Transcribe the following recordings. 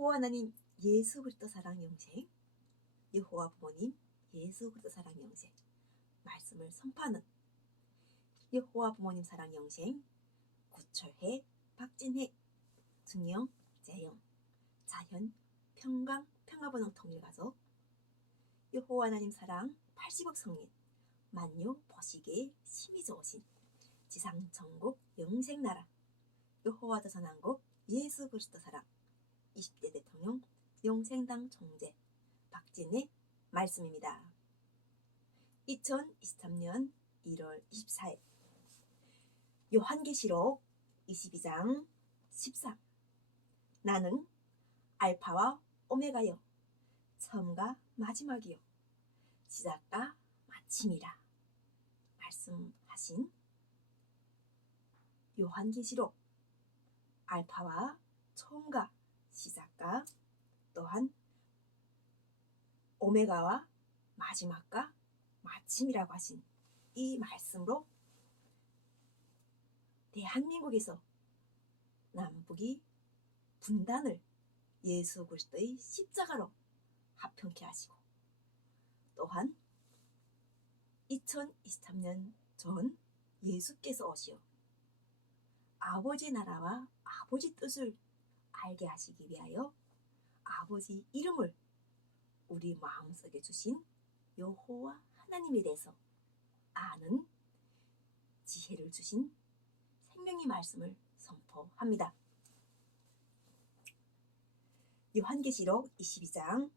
여호와 하나님 예수 그리스도 사랑 영생, 여호와 부모님 예수 그리스도 사랑 영생 말씀을 선포하는 여호와 부모님 사랑 영생 구철회, 박진혜, 준영, 재영, 자현, 평강, 평화번영 통일가족 여호와 하나님 사랑 80억 성인 만유 보시기에 심히 좋으신 지상천국 영생나라 여호와 자선한국 예수 그리스도 사랑 20대 대통령 영생당 총재 박진혜 말씀입니다. 2023년 1월 24일 요한계시록 22장 13 나는 알파와 오메가요 처음과 마지막이요 시작과 마침이라 말씀하신 요한계시록 알파와 처음과 시작과 또한 오메가와 마지막과 마침이라고 하신 이 말씀으로 대한민국에서 남북이 분단을 예수 그리스도의 십자가로 합평케 하시고 또한 2023년 전 예수께서 오시어 아버지 나라와 아버지 뜻을 알게 하시기 위하여 아버지 이름을 우리 마음속에 주신 여호와 하나님에 대해서 아는 지혜를 주신 생명의 말씀을 선포합니다. 요한계시록 22장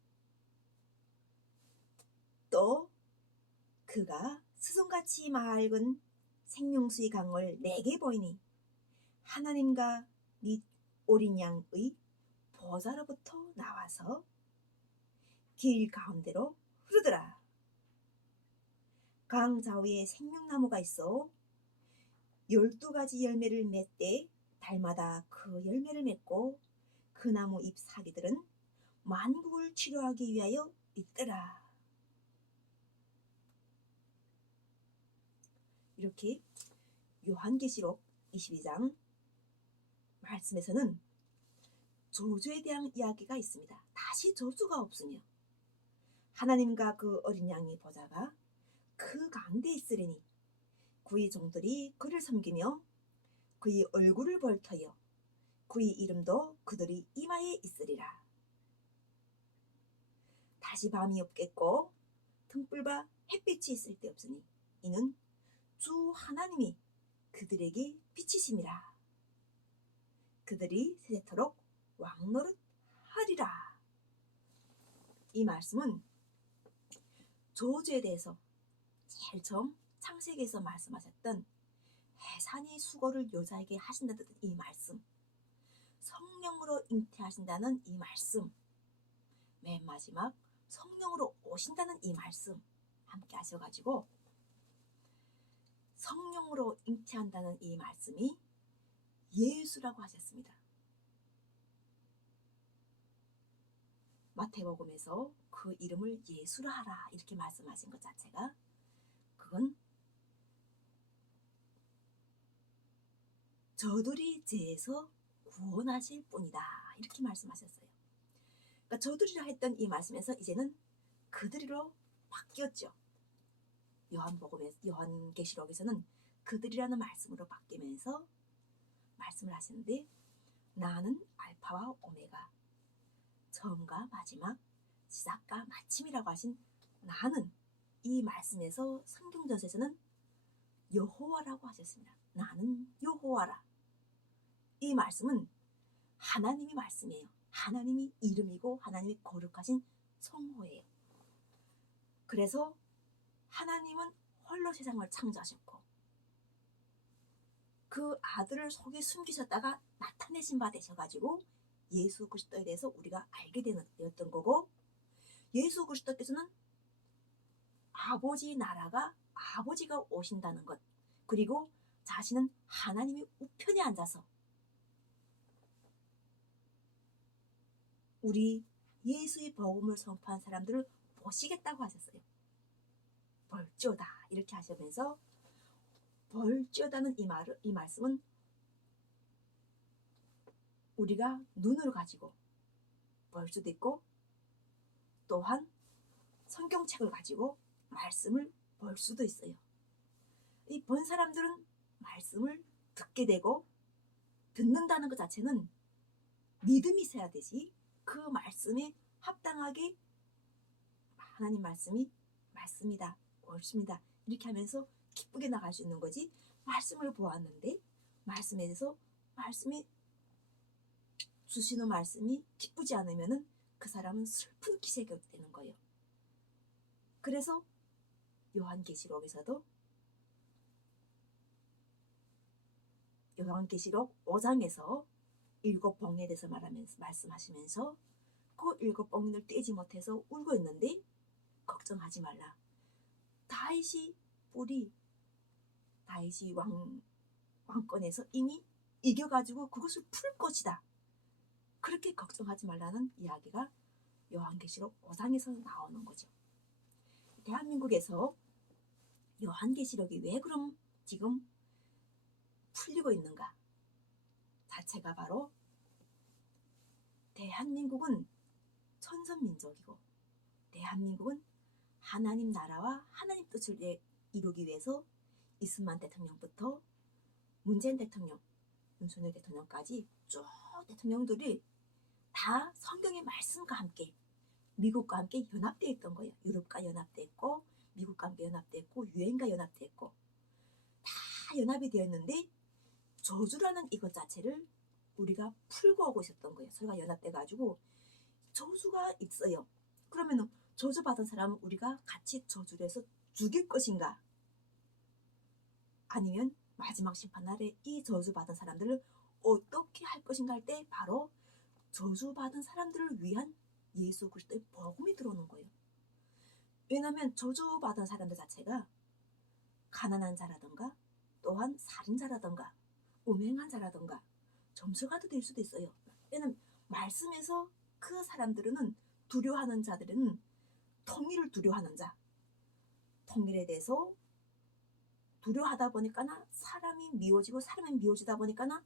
또 그가 스승같이 맑은 생명수의 강을 내게 보이니 하나님과 및 어린 양의 보좌로부터 나와서 길 가운데로 흐르더라. 강 좌우에 생명나무가 있어 12가지 열매를 맺되 달마다 그 열매를 맺고 그 나무 잎 사기들은 만국을 치료하기 위하여 있더라. 이렇게 요한계시록 22장 말씀에서는 저주에 대한 이야기가 있습니다. 다시 저주가 없으며 하나님과 그 어린 양의 보좌가 그 가운데 있으리니 그의 종들이 그를 섬기며 그의 얼굴을 벌터여 그의 이름도 그들의 이마에 있으리라. 다시 밤이 없겠고 등불과 햇빛이 있을 데 없으니 이는 주 하나님이 그들에게 빛이심이라. 그들이 세세토록 왕노릇하리라. 이 말씀은 저주에 대해서 제일 처음 창세기에서 말씀하셨던 해산의 수고를 여자에게 하신다는 이 말씀, 성령으로 잉태하신다는 이 말씀, 맨 마지막 성령으로 오신다는 이 말씀 함께 하셔가지고 성령으로 잉태한다는 이 말씀이 예수라고 하셨습니다. 마태복음에서 그 이름을 예수라 하라 이렇게 말씀하신 것 자체가 그건 저들이 죄에서 구원하실 뿐이다 이렇게 말씀하셨어요. 그러니까 저들이라 했던 이 말씀에서 이제는 그들이로 바뀌었죠. 요한계시록에서는 그들이라는 말씀으로 바뀌면서 말씀을 하시는데 나는 알파와 오메가 처음과 마지막 시작과 마침이라고 하신 나는 이 말씀에서 성경전서에서는 여호와라고 하셨습니다. 나는 여호와라. 이 말씀은 하나님이 말씀이에요. 하나님이 이름이고 하나님이 거룩하신 성호예요. 그래서 하나님은 홀로 세상을 창조하셨고 그 아들을 속에 숨기셨다가 나타내신 바 되셔가지고 예수 그리스도에 대해서 우리가 알게 되었던 거고 예수 그리스도께서는 아버지 나라가 아버지가 오신다는 것 그리고 자신은 하나님의 우편에 앉아서 우리 예수의 복음을 선포한 사람들을 보시겠다고 하셨어요. 볼지어다 이렇게 하시면서 볼지어다는 이 말씀은 우리가 눈을 가지고 볼 수도 있고, 또한 성경책을 가지고 말씀을 볼 수도 있어요. 이 본 사람들은 말씀을 듣게 되고, 듣는다는 것 자체는 믿음이 있어야 되지, 그 말씀에 합당하게 하나님 말씀이 말씀이다, 옳습니다, 이렇게 하면서 기쁘게 나갈 수 있는 거지. 말씀을 보았는데 말씀에 대해서 말씀이 주시는 말씀이 기쁘지 않으면은 그 사람은 슬픈 기색이 되는 거예요. 그래서 요한계시록에서도 요한계시록 5장에서 7봉에 대해서 말씀하시면서 그 7봉인을 떼지 못해서 울고 있는데 걱정하지 말라. 다윗이 왕권에서 이미 이겨가지고 그것을 풀 것이다. 그렇게 걱정하지 말라는 이야기가 요한계시록 5장에서 나오는 거죠. 대한민국에서 요한계시록이 왜 그럼 지금 풀리고 있는가 자체가 바로, 대한민국은 천선민족이고, 대한민국은 하나님 나라와 하나님 뜻을 이루기 위해서 이승만 대통령부터 문재인 대통령, 윤석열 대통령까지 쭉 대통령들이 다 성경의 말씀과 함께 미국과 함께 연합되어 있던 거예요. 유럽과 연합되어 있고, 미국과 함께 연합되어 있고, 유엔과 연합되어 있고, 다 연합이 되어 있는데 저주라는 이것 자체를 우리가 풀고 오고 있었던 거예요. 서로가 연합돼 가지고 저주가 있어요. 그러면 저주받은 사람은 우리가 같이 저주를 해서 죽일 것인가, 아니면 마지막 심판날에 이 저주받은 사람들을 어떻게 할 것인가 할 때 바로 저주받은 사람들을 위한 예수 그리스도의 복음이 들어오는 거예요. 왜냐하면 저주받은 사람들 자체가 가난한 자라든가, 또한 살인자라든가, 음행한 자라든가, 점수가도 될 수도 있어요. 왜냐하면 말씀에서 그 사람들은 두려워하는 자들은 통일을 두려워하는 자, 통일에 대해서 두려워하다 보니까나 사람이 미워지다 보니까나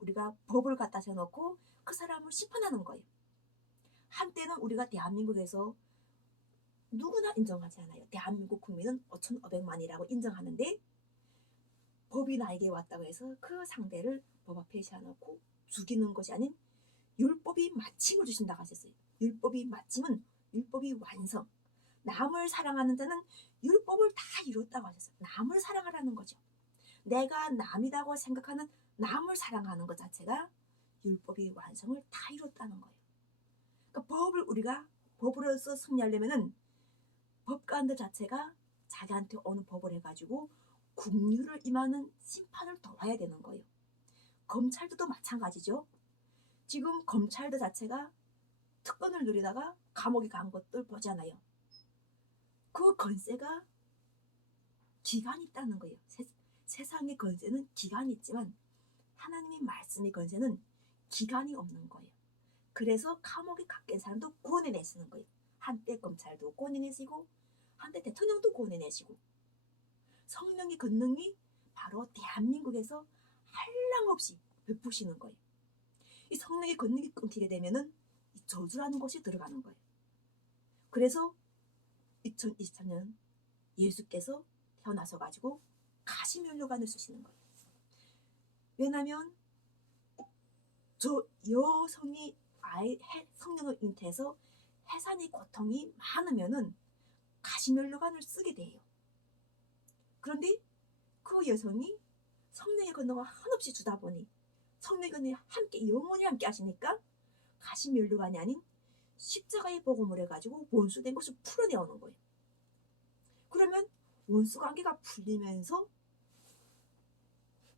우리가 법을 갖다 세워놓고 그 사람을 심판하는 거예요. 한때는 우리가 대한민국에서 누구나 인정하지 않아요. 대한민국 국민은 5,500만이라고 인정하는데 법이 나에게 왔다고 해서 그 상대를 법 앞에 세워놓고 죽이는 것이 아닌 율법이 마침을 주신다고 하셨어요. 율법이 마침은 율법이 완성. 남을 사랑하는 자는 율법을 다 이뤘다고 하셨어요. 남을 사랑하라는 거죠. 내가 남이라고 생각하는 남을 사랑하는 것 자체가 율법이 완성을 다 이뤘다는 거예요. 그러니까 우리가 법으로서 승리하려면은 법관들 자체가 자기한테 오는 법을 해가지고 국률을 임하는 심판을 도와야 되는 거예요. 검찰도 마찬가지죠. 지금 검찰들 자체가 특권을 누리다가 감옥에 간 것들 보잖아요. 그 권세가 기간이 있다는 거예요. 세상의 권세는 기간이 있지만 하나님의 말씀의 권세는 기간이 없는 거예요. 그래서 감옥에 갇힌 사람도 구원해내시는 거예요. 한때 검찰도 구원해내시고, 한때 대통령도 구원해내시고, 성령의 권능이 바로 대한민국에서 한량없이 베푸시는 거예요. 이 성령의 권능이 끊기게 되면은 이 저주라는 것이 들어가는 거예요. 그래서 2023년 예수께서 태어나서 가지고 가시면류관을 쓰시는 거예요. 왜냐하면 저 여성이 성령을 잉태해서 해산의 고통이 많으면은 가시면류관을 쓰게 돼요. 그런데 그 여성이 성령의 권능을 한없이 주다 보니 성령의 권능이 함께 영원히 함께 하시니까 가시면류관이 아닌 십자가의 복음을 해가지고 원수된 것을 풀어내오는 거예요. 그러면 원수관계가 풀리면서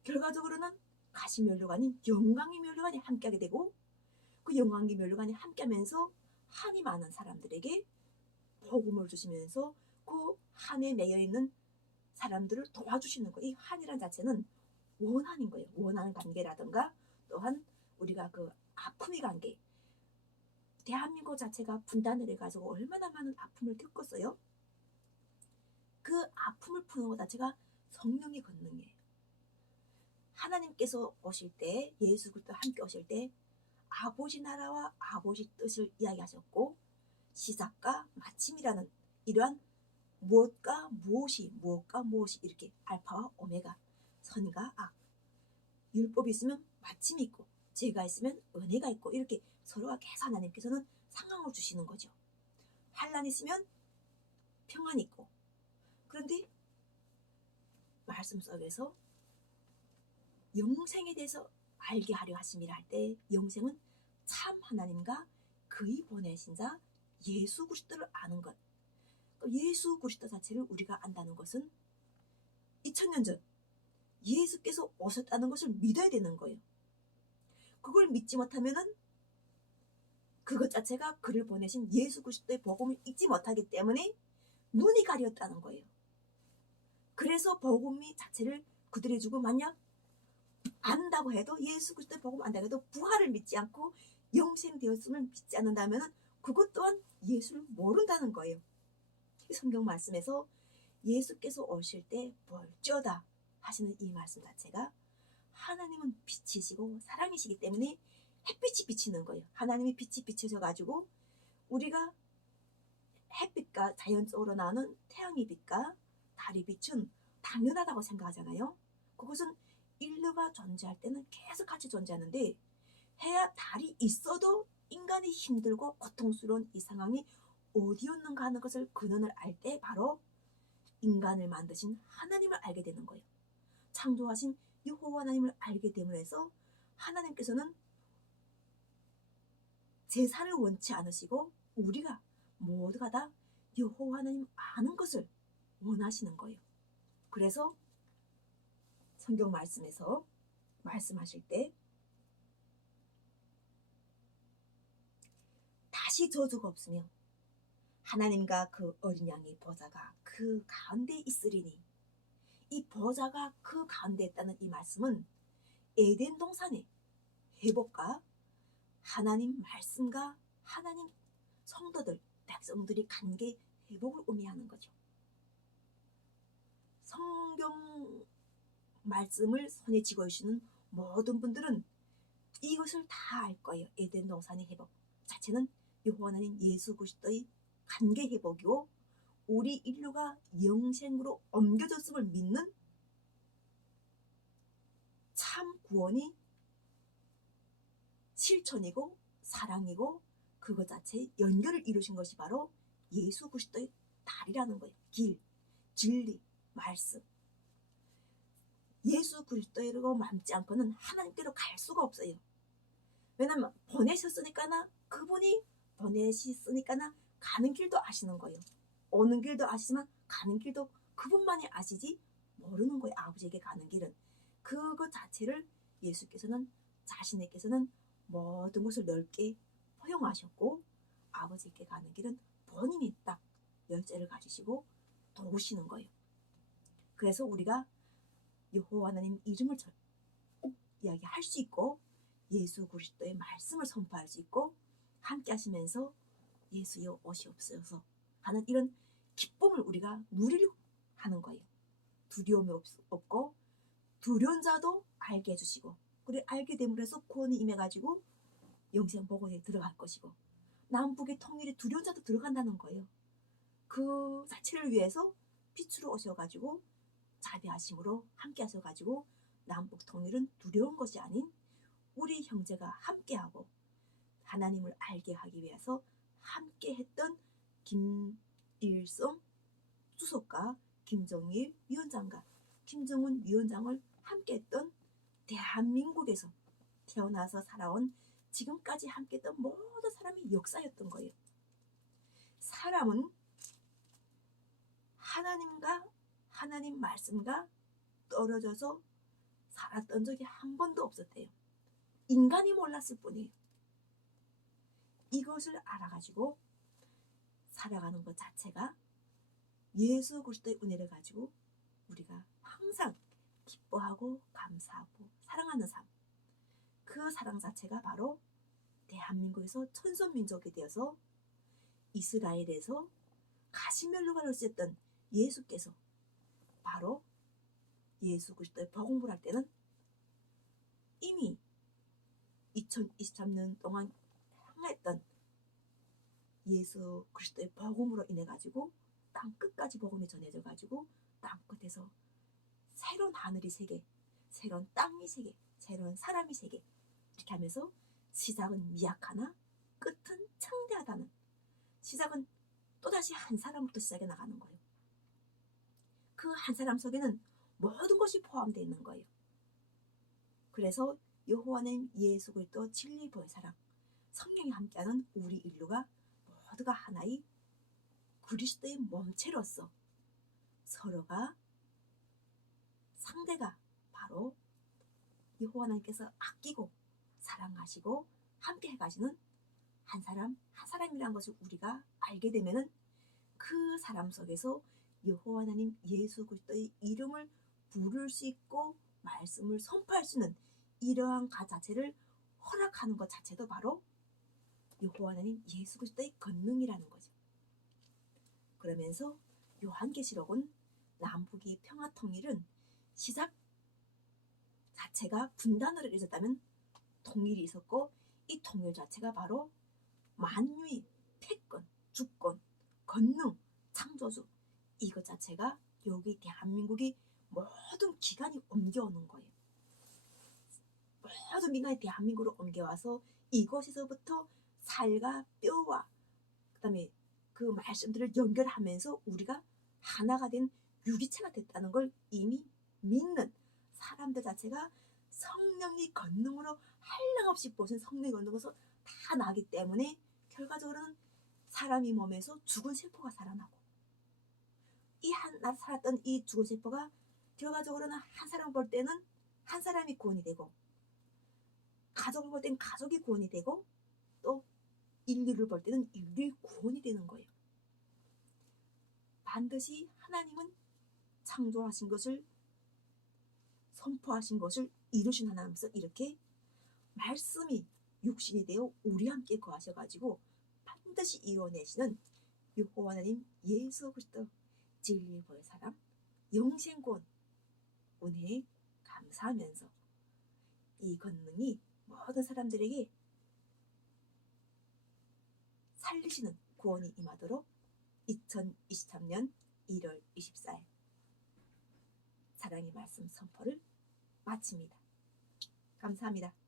결과적으로는 가시면류관이 영광의 면류관이 함께하게 되고, 그 영광의 면류관이 함께하면서 한이 많은 사람들에게 복음을 주시면서 그 한에 매여있는 사람들을 도와주시는 거예요. 이 한이란 자체는 원한인 거예요. 원한 관계라든가, 또한 우리가 그 아픔의 관계, 대한민국 자체가 분단을 해가지고 얼마나 많은 아픔을 겪었어요. 그 아픔을 푸는 것 자체가 성령의 권능이에요. 하나님께서 오실 때, 예수 그리스도 함께 오실 때 아버지 나라와 아버지 뜻을 이야기하셨고 시작과 마침이라는 이러한 무엇과 무엇이 이렇게 알파와 오메가, 선과 악, 율법이 있으면 마침이 있고 죄가 있으면 은혜가 있고 이렇게 서로가 계속 하나님께서는 상황을 주시는 거죠. 환란이 있으면 평안이 있고. 그런데 말씀 속에서 영생에 대해서 알게 하려 하심이라 할 때 영생은 참 하나님과 그의 보내신 자 예수 그리스도를 아는 것. 예수 그리스도 자체를 우리가 안다는 것은 2000년 전 예수께서 오셨다는 것을 믿어야 되는 거예요. 그걸 믿지 못하면은 그것 자체가 그를 보내신 예수 그리스도의 복음을 잊지 못하기 때문에 눈이 가렸다는 거예요. 그래서 복음이 자체를 그들이 주고 만약 안다고 해도 예수 그리스도의 복음 안다고 해도 부활을 믿지 않고 영생되었음을 믿지 않는다면 그것 또한 예수를 모른다는 거예요. 성경 말씀에서 예수께서 오실 때 볼지어다 하시는 이 말씀 자체가 하나님은 빛이시고 사랑이시기 때문에 햇빛이 비치는 거예요. 하나님의 빛이 비춰져 가지고 우리가 햇빛과 자연적으로 나오는 태양의 빛과 달의 빛은 당연하다고 생각하잖아요. 그것은 인류가 존재할 때는 계속 같이 존재하는데 해야 달이 있어도 인간이 힘들고 고통스러운 이 상황이 어디였는가 하는 것을 근원을 알 때 바로 인간을 만드신 하나님을 알게 되는 거예요. 창조하신 여호와 하나님을 알게 됨으로 해서 하나님께서는 제사를 원치 않으시고 우리가 모두가 다 여호와 하나님 아는 것을 원하시는 거예요. 그래서 성경 말씀에서 말씀하실 때 다시 저주가 없으며 하나님과 그 어린 양의 보좌가 그 가운데 있으리니, 이 보좌가 그 가운데 있다는 이 말씀은 에덴 동산의 회복과 하나님 말씀과 하나님 성도들, 백성들이 관계 회복을 의미하는 거죠. 성경 말씀을 손에 쥐고 계시는 모든 분들은 이것을 다 알 거예요. 에덴 동산의 회복 자체는 여호와 하나님 예수 그리스도의 관계 회복이고 우리 인류가 영생으로 옮겨졌음을 믿는 참 구원이 실천이고 사랑이고 그것 자체의 연결을 이루신 것이 바로 예수 그리스도의 달이라는 거예요. 길, 진리, 말씀. 예수 그리스도로 맘지 않고는 하나님께로 갈 수가 없어요. 왜냐면 보내셨으니까나 그분이 보내셨으니까나 가는 길도 아시는 거예요. 오는 길도 아시지만 가는 길도 그분만이 아시지 모르는 거예요. 아버지에게 가는 길은. 그것 자체를 예수께서는 자신에게서는 모든 것을 넓게 허용하셨고 아버지께 가는 길은 본인이 딱 열쇠를 가지시고 도우시는 거예요. 그래서 우리가 여호와 하나님 이름을 이야기할 수 있고 예수 그리스도의 말씀을 선포할 수 있고 함께 하시면서 예수여 오시옵소서 하는 이런 기쁨을 우리가 누리려 하는 거예요. 두려움이 없고 두려운 자도 알게 해주시고 그래 알게 됨으로 해서 구원이 임해가지고 영생 복원에 들어갈 것이고 남북의 통일이 두려운 자도 들어간다는 거예요. 그 자체를 위해서 빛으로 오셔가지고 자비하심으로 함께 하셔가지고 남북 통일은 두려운 것이 아닌 우리 형제가 함께하고 하나님을 알게 하기 위해서 함께 했던 김일성 수석과 김정일 위원장과 김정은 위원장을 함께 했던 대한민국에서 태어나서 살아온 지금까지 함께 했던 모든 사람이 역사였던 거예요. 사람은 하나님과 하나님 말씀과 떨어져서 살았던 적이 한 번도 없었대요. 인간이 몰랐을 뿐이에요. 이것을 알아가지고 살아가는 것 자체가 예수 그리스도의 은혜를 가지고 우리가 항상 기뻐하고 감사하고 사랑하는 삶, 그 사랑 자체가 바로 대한민국에서 천선민족이 되어서 이스라엘에서 가시멜로가를 쓰였던 예수께서 바로 예수 그리스도의 복음을 할 때는 이미 2023년 동안 향했던 예수 그리스도의 복음으로 인해 가지고 땅 끝까지 복음이 전해져 가지고 땅 끝에서 새로운 하늘이 세계, 새로운 땅이 세계, 새로운 사람이 세계, 이렇게 하면서 시작은 미약하나 끝은 창대하다는, 시작은 또다시 한 사람부터 시작해 나가는 거예요. 그 한 사람 속에는 모든 것이 포함되어 있는 거예요. 그래서 여호와는 예수 그리스도 진리 보혈 사랑, 성령이 함께하는 우리 인류가 모두가 하나의 그리스도의 몸체로서 서로가 상대가 바로 여호와 하나님께서 아끼고 사랑하시고 함께 해가시는 한 사람 한 사람이라는 것을 우리가 알게 되면은 그 사람 속에서 여호와 하나님 예수 그리스도의 이름을 부를 수 있고 말씀을 선포할 수 있는 이러한 것 자체를 허락하는 것 자체도 바로 여호와 하나님 예수 그리스도의 권능이라는 거죠. 그러면서 요한계시록은 남북이 평화 통일은 시작 자체가 분단으로 이루어졌다면 통일이 있었고, 이 통일 자체가 바로 만유의 패권, 주권, 권능, 창조주, 이것 자체가 여기 대한민국이 모든 기관이 옮겨오는 거예요. 모든 민간이 대한민국으로 옮겨와서 이곳에서부터 살과 뼈와 그다음에 그 말씀들을 연결하면서 우리가 하나가 된 유기체가 됐다는 걸 이미 믿는 사람들 자체가 성령의 권능으로 한량없이 보신 성령의 권능에서 다 나기 때문에 결과적으로는 사람이 몸에서 죽은 세포가 살아나고, 이 나 살았던 이 죽은 세포가 결과적으로는 한 사람 볼 때는 한 사람이 구원이 되고, 가족을 볼 때는 가족이 구원이 되고, 또 인류를 볼 때는 인류의 구원이 되는 거예요. 반드시 하나님은 창조하신 것을, 선포하신 것을 이루신 하나님께서 이렇게 말씀이 육신이 되어 우리 함께 거하셔가지고 반드시 이루어내시는 여호와 하나님 예수 그리스도 진리 보혈 사랑 영생권 은혜에 감사하면서 이 권능이 모든 사람들에게 살리시는 구원이 임하도록 2023년 1월 24일 사랑의 말씀 선포를 마칩니다. 감사합니다.